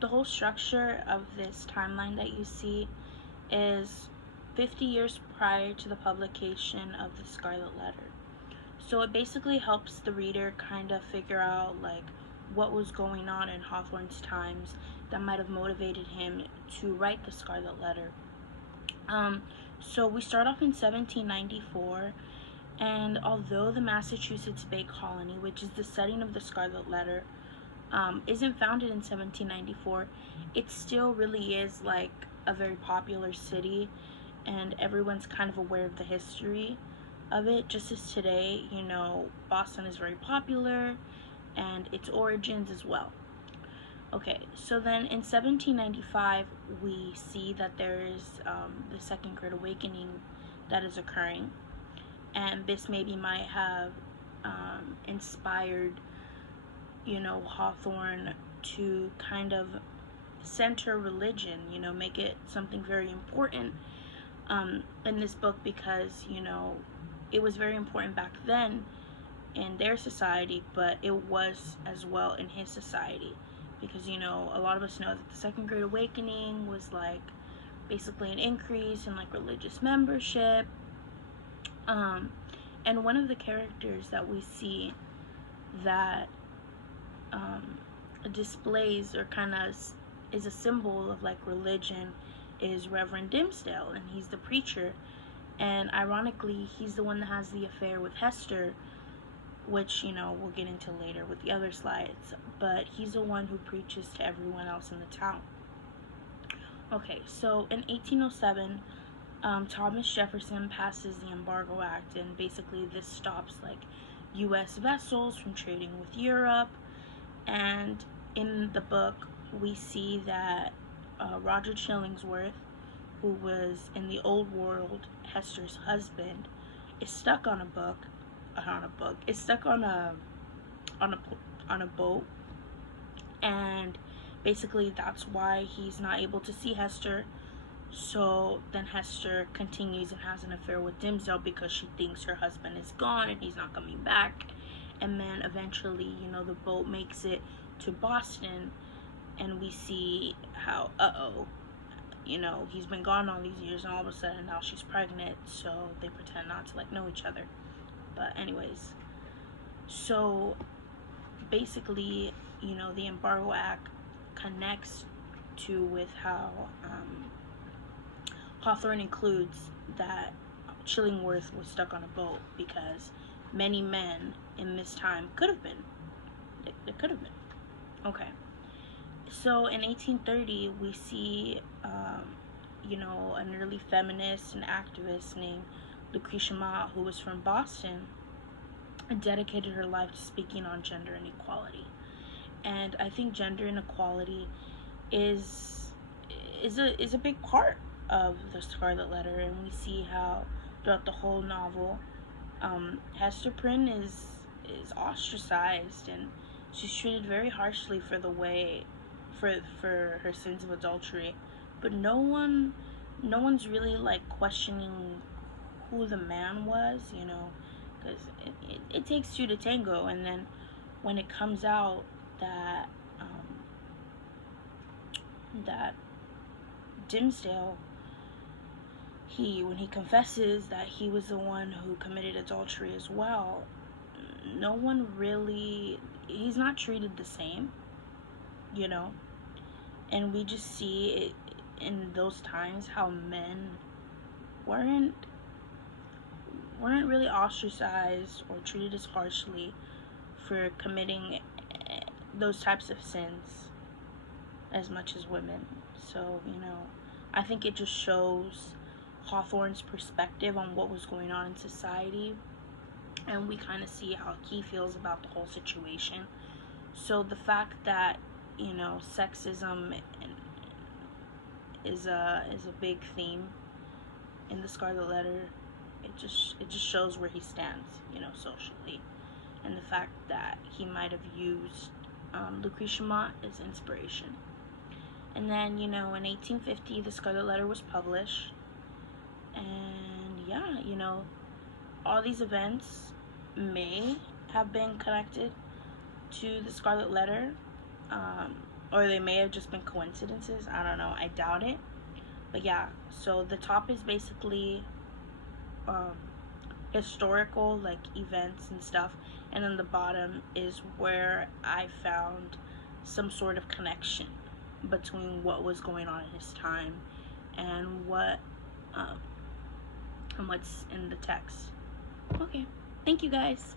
the whole structure of this timeline that you see is 50 years prior to the publication of the Scarlet Letter. So it basically helps the reader kind of figure out like what was going on in Hawthorne's times that might have motivated him to write the Scarlet Letter. So we start off in 1794, and although the Massachusetts Bay Colony, which is the setting of the Scarlet Letter, isn't founded in 1794, it still really is like a very popular city, and everyone's kind of aware of the history of it, just as today, Boston is very popular and its origins as well. Okay, so then in 1795, we see that there is the Second Great Awakening that is occurring, and this maybe might have inspired, Hawthorne to kind of center religion, make it something very important in this book because, it was very important back then in their society, but it was as well in his society because, a lot of us know that the Second Great Awakening was like basically an increase in like religious membership. And one of the characters that we see that displays or kind of is a symbol of like religion is Reverend Dimsdale, and he's the preacher. And ironically, he's the one that has the affair with Hester, which, we'll get into later with the other slides. But he's the one who preaches to everyone else in the town. Okay, so in 1807, Thomas Jefferson passes the Embargo Act, and basically this stops like U.S. vessels from trading with Europe. And in the book, we see that Roger Chillingsworth, who was in the Old World, Hester's husband, is stuck on a boat, and basically that's why he's not able to see Hester. So then Hester continues and has an affair with Dimsdale because she thinks her husband is gone and he's not coming back. And then eventually, the boat makes it to Boston, and we see how, he's been gone all these years, and all of a sudden now she's pregnant, so they pretend not to like know each other. But anyways, so basically, the Embargo Act connects to with how Hawthorne includes that Chillingworth was stuck on a boat because many men in this time could have been. It could have been. Okay. So in 1830, we see, an early feminist and activist named Lucretia Mott, who was from Boston, and dedicated her life to speaking on gender inequality. And I think gender inequality is a big part of the Scarlet Letter, and we see how throughout the whole novel, Hester Prynne is ostracized, and she's treated very harshly for the way for her sins of adultery. But no one's really like questioning who the man was, because it takes two to tango. And then when it comes out that that Dimsdale, when he confesses that he was the one who committed adultery as well, no one really, he's not treated the same, and we just see it in those times how men weren't really ostracized or treated as harshly for committing those types of sins as much as women. So, I think it just shows Hawthorne's perspective on what was going on in society, and we kind of see how he feels about the whole situation. So the fact that, sexism is a big theme in the Scarlet Letter, it just shows where he stands, socially, and the fact that he might have used Lucretia Mott as inspiration. And then, in 1850, the Scarlet Letter was published, and yeah, all these events may have been connected to the Scarlet Letter. or they may have just been coincidences. I don't know. I doubt it. But yeah, so the top is basically um, historical, like events and stuff, and then the bottom is where I found some sort of connection between what was going on in his time and um, what's in the text. Okay, thank you guys.